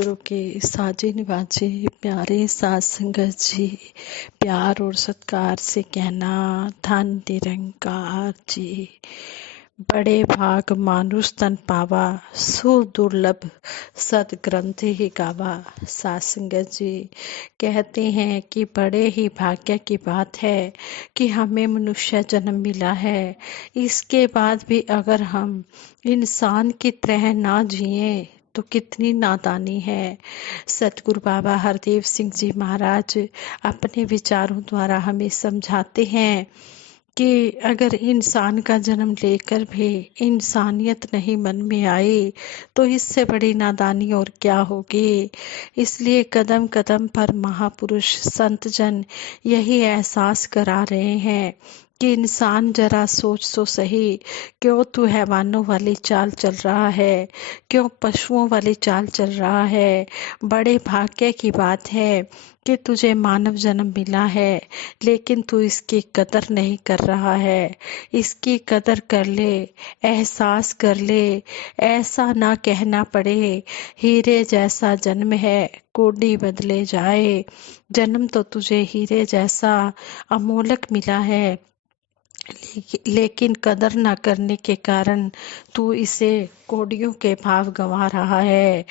सतगुरु के साजे निवाजे प्यारे साथ संगत जी, प्यार और सत्कार से कहना धन निरंकार जी। बड़े भाग मानुष तन पावा, सो दुर्लभ सदग्रंथ ही गावा। साथ संगत जी कहते हैं कि बड़े ही भाग्य की बात है कि हमें मनुष्य जन्म मिला है। इसके बाद भी अगर हम इंसान की तरह ना जिए तो कितनी नादानी है। सतगुरु बाबा हरदेव सिंह जी महाराज अपने विचारों द्वारा हमें समझाते हैं कि अगर इंसान का जन्म लेकर भी इंसानियत नहीं मन में आई तो इससे बड़ी नादानी और क्या होगी। इसलिए कदम कदम पर महापुरुष संत जन यही एहसास करा रहे हैं कि इंसान जरा सोच तो सही, क्यों तू हैवानों वाली चाल चल रहा है, क्यों पशुओं वाली चाल चल रहा है। बड़े भाग्य की बात है कि तुझे मानव जन्म मिला है, लेकिन तू इसकी कदर नहीं कर रहा है। इसकी कदर कर ले, एहसास कर ले, ऐसा ना कहना पड़े हीरे जैसा जन्म है कोडी बदले जाए। जन्म तो तुझे हीरे जैसा अमोलक मिला है, लेकिन कदर न करने के कारण तू इसे कोडियों के भाव गंवा रहा है।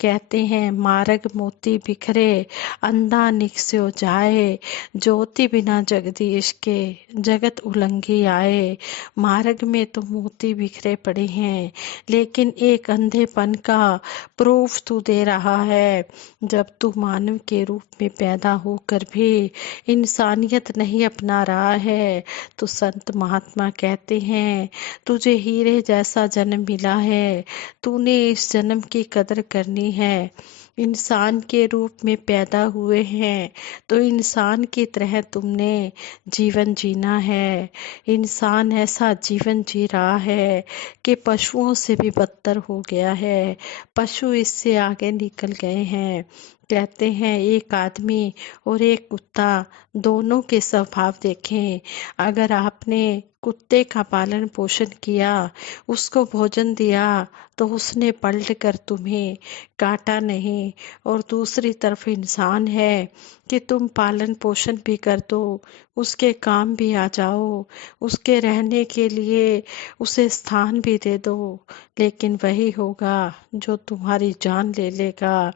कहते हैं मार्ग मोती बिखरे अंधा निकस्यो जाए, ज्योति बिना जगदीश के जगत उलंघी आए। मार्ग में तो मोती बिखरे पड़े हैं, लेकिन एक अंधेपन का प्रूफ तू दे रहा है। जब तू मानव के रूप में पैदा होकर भी इंसानियत नहीं अपना रहा है तो संत महात्मा कहते हैं तुझे हीरे जैसा जन्म मिला है, तूने इस जन्म की कदर करनी है। इंसान के रूप में पैदा हुए हैं तो इंसान की तरह तुमने जीवन जीना है। इंसान ऐसा जीवन जी रहा है कि पशुओं से भी बदतर हो गया है, पशु इससे आगे निकल गए हैं। कहते हैं एक आदमी और एक कुत्ता दोनों के स्वभाव देखें। अगर आपने कुत्ते का पालन पोषण किया, उसको भोजन दिया, तो उसने पलट कर तुम्हें काटा नहीं। और दूसरी तरफ इंसान है कि तुम पालन पोषण भी कर दो, उसके काम भी आ जाओ, उसके रहने के लिए उसे स्थान भी दे दो, लेकिन वही होगा जो तुम्हारी जान ले लेगा।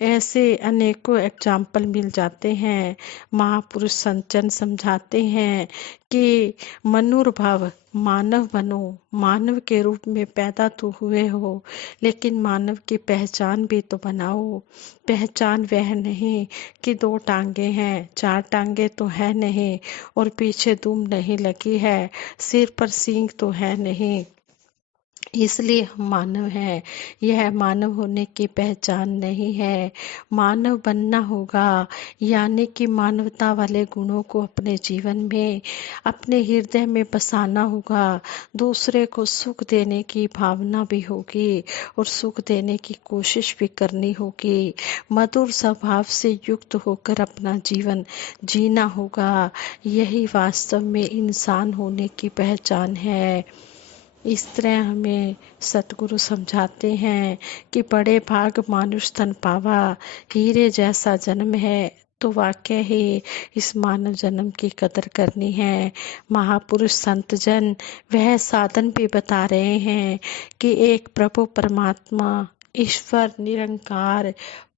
ऐसे अनेकों एग्जाम्पल मिल जाते हैं। महापुरुष संतजन समझाते हैं कि मनुर्भव मानव बनो, मानव के रूप में पैदा तो हुए हो, लेकिन मानव की पहचान भी तो बनाओ। पहचान वह नहीं कि दो टांगे हैं, चार टांगे तो है नहीं और पीछे दुम नहीं लगी है, सिर पर सींग तो है नहीं, इसलिए हम मानव हैं। यह मानव होने की पहचान नहीं है। मानव बनना होगा, यानी कि मानवता वाले गुणों को अपने जीवन में, अपने हृदय में बसाना होगा। दूसरे को सुख देने की भावना भी होगी और सुख देने की कोशिश भी करनी होगी। मधुर स्वभाव से युक्त होकर अपना जीवन जीना होगा। यही वास्तव में इंसान होने की पहचान है। इस तरह हमें सतगुरु समझाते हैं कि बड़े भाग मानुष तन पावा, हीरे जैसा जन्म है तो वाकई ही इस मानव जन्म की कदर करनी है। महापुरुष संत जन वह साधन भी बता रहे हैं कि एक प्रभु परमात्मा ईश्वर निरंकार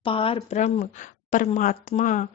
पार ब्रह्म परमात्मा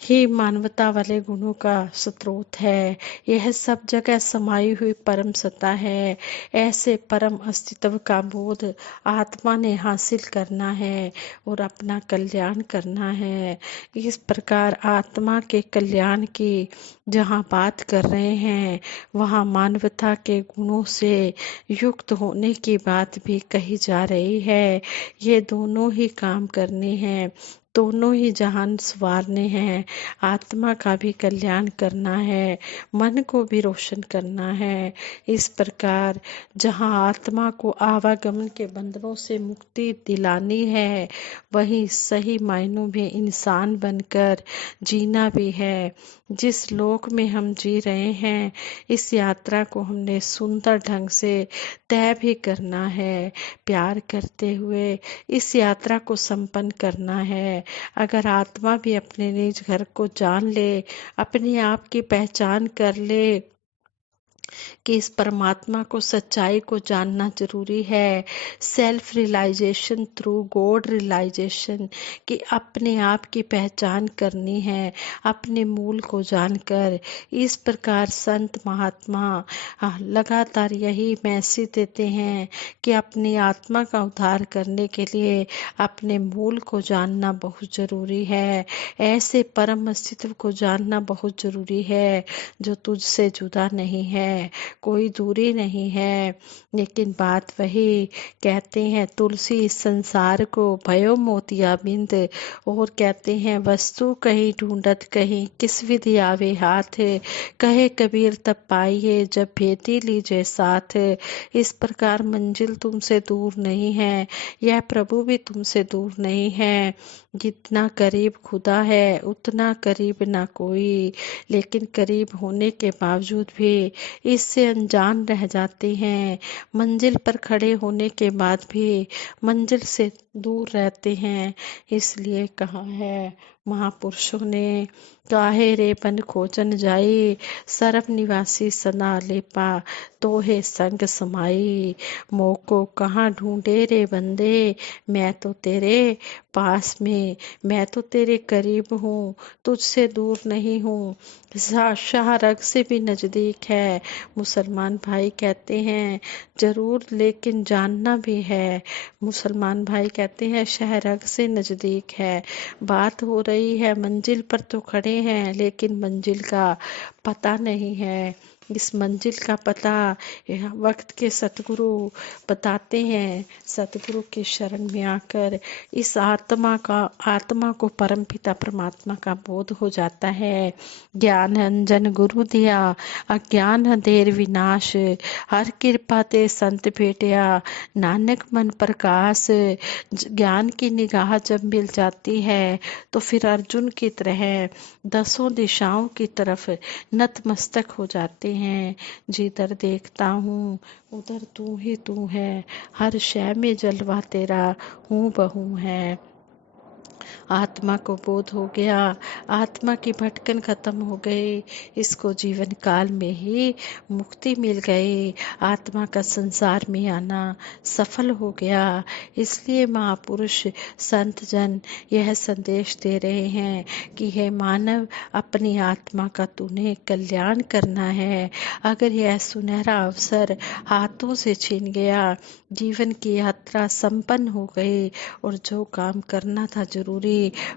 ही मानवता वाले गुणों का स्रोत है। यह सब जगह समाई हुई परम सत्ता है। ऐसे परम अस्तित्व का बोध आत्मा ने हासिल करना है और अपना कल्याण करना है। इस प्रकार आत्मा के कल्याण की जहाँ बात कर रहे हैं, वहाँ मानवता के गुणों से युक्त होने की बात भी कही जा रही है। ये दोनों ही काम करने हैं। दोनों ही जहान संवारने हैं। आत्मा का भी कल्याण करना है, मन को भी रोशन करना है। इस प्रकार जहाँ आत्मा को आवागमन के बंधनों से मुक्ति दिलानी है, वहीं सही मायनों में इंसान बनकर जीना भी है। जिस लोक में हम जी रहे हैं, इस यात्रा को हमने सुंदर ढंग से तय भी करना है। प्यार करते हुए इस यात्रा को संपन्न करना है। अगर आत्मा भी अपने निज घर को जान ले, अपने आप की पहचान कर ले कि इस परमात्मा को, सच्चाई को जानना जरूरी है। Self realisation through God realisation, कि अपने आप की पहचान करनी है अपने मूल को जानकर। इस प्रकार संत महात्मा लगातार यही मैसेज देते हैं कि अपनी आत्मा का उद्धार करने के लिए अपने मूल को जानना बहुत जरूरी है। ऐसे परम अस्तित्व को जानना बहुत जरूरी है जो तुझसे जुदा नहीं है, कोई दूरी नहीं है। लेकिन बात वही, कहते हैं तुलसी इस संसार को भयो मोतिया बिंद, और कहते हैं वस्तु कहीं ढूंढत कहीं किस विधि आवे हाथ, कहे कबीर तब पाइए जब भेती लीजिए साथ। इस प्रकार मंजिल तुमसे दूर नहीं है, यह प्रभु भी तुमसे दूर नहीं है। जितना करीब खुदा है उतना करीब ना कोई, लेकिन करीब होने के बावजूद भी इससे अनजान रह जाते हैं। मंजिल पर खड़े होने के बाद भी मंजिल से दूर रहते हैं। इसलिए कहा है महापुरुषों ने, काहे रे बन खोजन जाई, सरब निवासी सना लेपा, तोहे संग समाई। मोको कहाँ ढूंढे रे बंदे, मैं तो तेरे पास में, मैं तो तेरे करीब हूँ, तुझसे दूर नहीं हूँ, शाह रग से भी नजदीक है। मुसलमान भाई कहते हैं जरूर, लेकिन जानना भी है। मुसलमान भाई कहते हैं शहरग से नजदीक है। बात हो रही है मंजिल पर तो खड़े हैं, लेकिन मंजिल का पता नहीं है। इस मंजिल का पता वक्त के सतगुरु बताते हैं। सतगुरु की शरण में आकर इस आत्मा को परमपिता परमात्मा का बोध हो जाता है। ज्ञान अंजन गुरु दिया, अज्ञान देर विनाश, हर कृपा ते संत भेटिया, नानक मन प्रकाश। ज्ञान की निगाह जब मिल जाती है तो फिर अर्जुन की तरह दसों दिशाओं की तरफ नतमस्तक हो जाते हैं। जिधर देखता हूँ उधर तू ही तू है, हर शय में जलवा तेरा हूँ बहू है। आत्मा को बोध हो गया, आत्मा की भटकन खत्म हो गई, इसको जीवन काल में ही मुक्ति मिल गई, आत्मा का संसार में आना सफल हो गया। इसलिए महापुरुष संत जन यह संदेश दे रहे हैं कि हे मानव, अपनी आत्मा का तूने कल्याण करना है। अगर यह सुनहरा अवसर हाथों से छीन गया, जीवन की यात्रा संपन्न हो गई और जो काम करना था जरूरी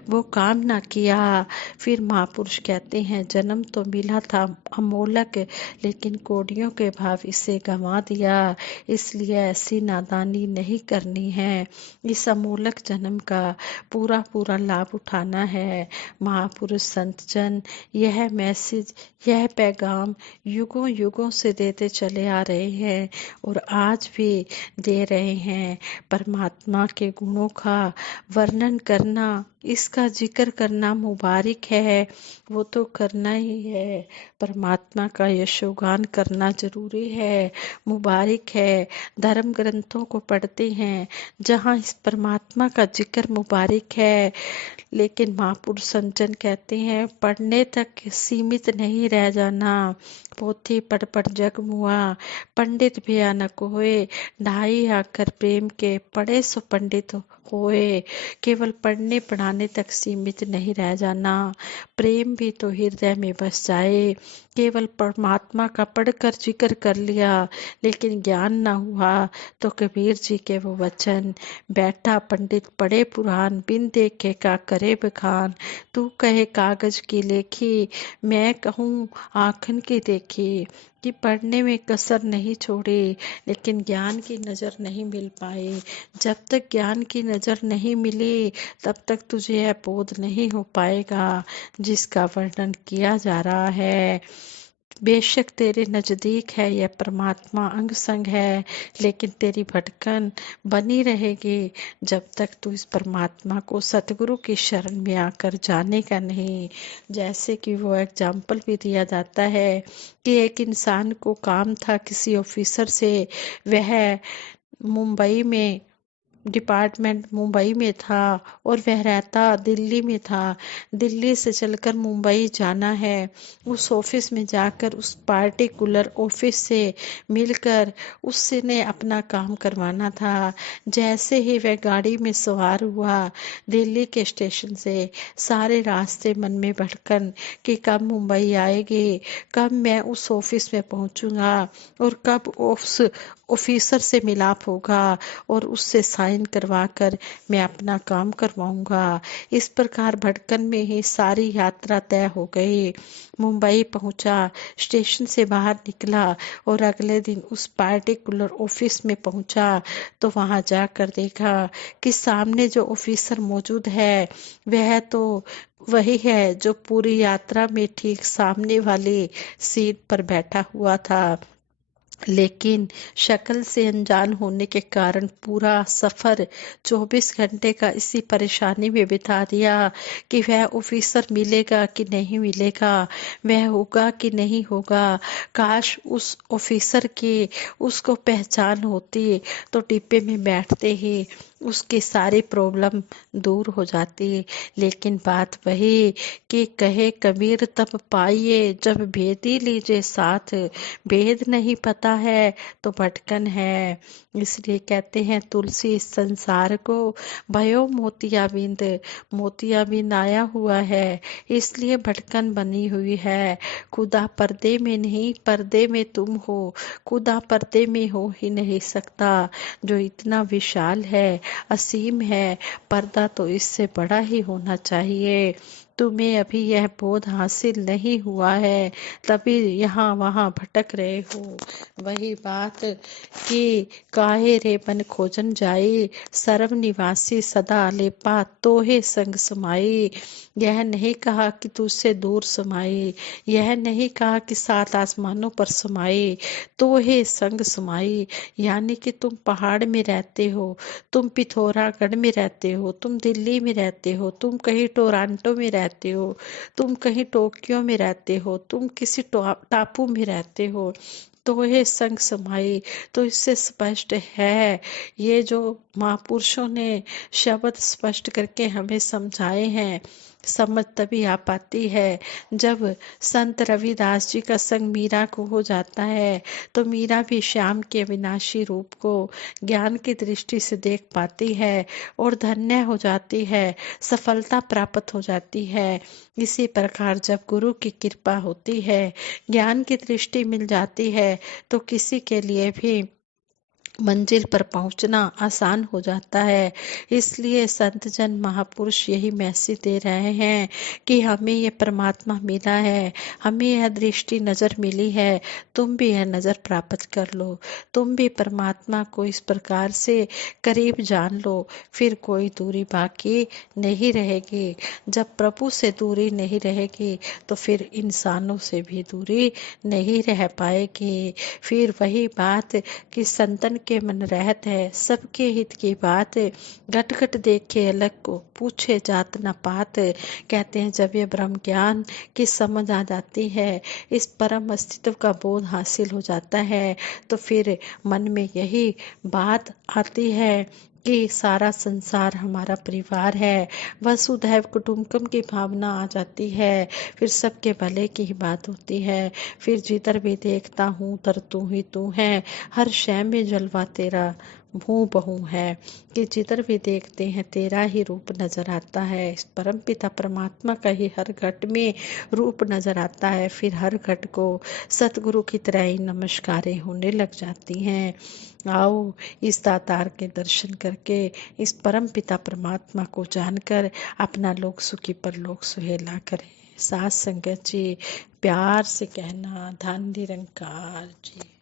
वो काम ना किया, फिर महापुरुष कहते हैं जन्म तो मिला था अमोलक, लेकिन कोड़ियों के भाव इसे गंवा दिया। इसलिए ऐसी नादानी नहीं करनी है, इस अमोलक जन्म का पूरा पूरा लाभ उठाना है। महापुरुष संत जन यह मैसेज, यह पैगाम युगों युगों से देते चले आ रहे हैं और आज भी दे रहे हैं। परमात्मा के गुणों का वर्णन करना, इसका जिक्र करना मुबारक है, वो तो करना ही है। परमात्मा का यशोगान करना जरूरी है, मुबारक है। धर्म ग्रंथों को पढ़ते हैं जहाँ इस परमात्मा का जिक्र मुबारक है, लेकिन महापुरुष संजन कहते हैं पढ़ने तक सीमित नहीं रह जाना। पोथी पढ़ पढ़ जग मुआ, पंडित भी न कोय, ढाई आकर प्रेम के पढ़े सो पंडित होए। केवल पढ़ने पढ़ाने तक सीमित नहीं रह जाना, प्रेम भी तो हृदय में बस जाए। केवल परमात्मा का पढ़कर जिक्र कर लिया लेकिन ज्ञान न हुआ तो कबीर जी के वो वचन, बैठा पंडित पढ़े पुराण, बिन देखे का करे बखान। तू कहे कागज की लेखी, मैं कहूँ आँखन की देखी। कि पढ़ने में कसर नहीं छोड़ी, लेकिन ज्ञान की नज़र नहीं मिल पाई। जब तक ज्ञान की नज़र नहीं मिली तब तक तुझे यह बोध नहीं हो पाएगा जिसका वर्णन किया जा रहा है। बेशक तेरे नजदीक है यह परमात्मा अंग संग है, लेकिन तेरी भटकन बनी रहेगी जब तक तू इस परमात्मा को सतगुरु की शरण में आकर जानेगा नहीं। जैसे कि वो एग्जाम्पल भी दिया जाता है कि एक इंसान को काम था किसी ऑफिसर से, वह मुंबई में डिपार्टमेंट मुंबई में था और वह रहता दिल्ली में था। दिल्ली से चलकर मुंबई जाना है, उस ऑफिस में जाकर उस पार्टिकुलर ऑफिस से मिलकर उससे ने अपना काम करवाना था। जैसे ही वह गाड़ी में सवार हुआ दिल्ली के स्टेशन से, सारे रास्ते मन में भटकन कि कब मुंबई आएगी, कब मैं उस ऑफिस में पहुंचूंगा और कब उस ऑफिसर से मिलाप होगा और उससे साइन करवा कर मैं अपना काम करवाऊंगा। इस प्रकार भटकन में ही सारी यात्रा तय हो गई। मुंबई पहुंचा, स्टेशन से बाहर निकला और अगले दिन उस पार्टिकुलर ऑफिस में पहुंचा तो वहां जाकर देखा कि सामने जो ऑफिसर मौजूद है वह तो वही है जो पूरी यात्रा में ठीक सामने वाली सीट पर बैठा हुआ था, लेकिन शक्ल से अनजान होने के कारण पूरा सफर 24 घंटे का इसी परेशानी में बिता दिया कि वह ऑफिसर मिलेगा कि नहीं मिलेगा, वह होगा कि नहीं होगा। काश उस ऑफिसर की उसको पहचान होती तो डिब्बे में बैठते ही उसकी सारी प्रॉब्लम दूर हो जाती। लेकिन बात वही कि कहे कबीर तब पाइए जब भेदी लीजिए साथ, भेद नहीं पता है तो भटकन है। इसलिए कहते हैं तुलसी इस संसार को भयो मोतियाबिंद, मोतियाबिंद आया हुआ है इसलिए भटकन बनी हुई है। खुदा पर्दे में नहीं पर्दे में तुम हो, खुदा पर्दे में हो ही नहीं सकता। जो इतना विशाल है, असीम है, पर्दा तो इससे बड़ा ही होना चाहिए। तुम्हें अभी यह बोध हासिल नहीं हुआ है तभी यहाँ वहाँ भटक रहे हो। वही बात कि काहे रे मन खोजन जाई, सर्व निवासी सदा लेपा तोहे संग समाई। यह नहीं कहा कि तुझसे दूर समाई, यह नहीं कहा कि सात आसमानों पर समाई, तोहे संग समाई यानी कि तुम पहाड़ में रहते हो, तुम पिथौरागढ़ में रहते हो, तुम दिल्ली में रहते हो, तुम कहीं टोरंटो में रहते हो, तुम कहीं टोक्यो में रहते हो, तुम किसी टापू में रहते हो, तो ये संग समाई। तो इससे स्पष्ट है ये जो महापुरुषों ने शब्द स्पष्ट करके हमें समझाए हैं, समझ तभी आ पाती है जब संत रविदास जी का संग मीरा को हो जाता है तो मीरा भी श्याम के अविनाशी रूप को ज्ञान की दृष्टि से देख पाती है और धन्य हो जाती है, सफलता प्राप्त हो जाती है। इसी प्रकार जब गुरु की कृपा होती है, ज्ञान की दृष्टि मिल जाती है तो किसी के लिए भी मंजिल पर पहुंचना आसान हो जाता है। इसलिए संत जन महापुरुष यही मैसेज दे रहे हैं कि हमें ये परमात्मा मिला है, हमें यह दृष्टि नजर मिली है, तुम भी यह नजर प्राप्त कर लो, तुम भी परमात्मा को इस प्रकार से करीब जान लो, फिर कोई दूरी बाकी नहीं रहेगी। जब प्रभु से दूरी नहीं रहेगी तो फिर इंसानों से भी दूरी नहीं रह पाएगी। फिर वही बात कि संतन के मन रहत है सबके हित की बात, घट घट देखे अलग को पूछे जात न पात। कहते हैं जब ये ब्रह्म ज्ञान की समझ आ जाती है, इस परम अस्तित्व का बोध हासिल हो जाता है तो फिर मन में यही बात आती है कि सारा संसार हमारा परिवार है, वसुधैव कुटुंबकम की भावना आ जाती है, फिर सबके भले की ही बात होती है। फिर जिधर भी देखता हूँ तर तू ही तू है, हर शय में जलवा तेरा हूँ बहू है, कि जिधर भी देखते हैं तेरा ही रूप नजर आता है। इस परम पिता परमात्मा का ही हर घट में रूप नजर आता है। फिर हर घट को सतगुरु की तरह ही नमस्कारें होने लग जाती हैं। आओ इस दातार के दर्शन करके इस परम पिता परमात्मा को जानकर अपना लोक सुखी परलोक सुहेला करें। साथ संगत जी, प्यार से कहना धन निरंकार जी।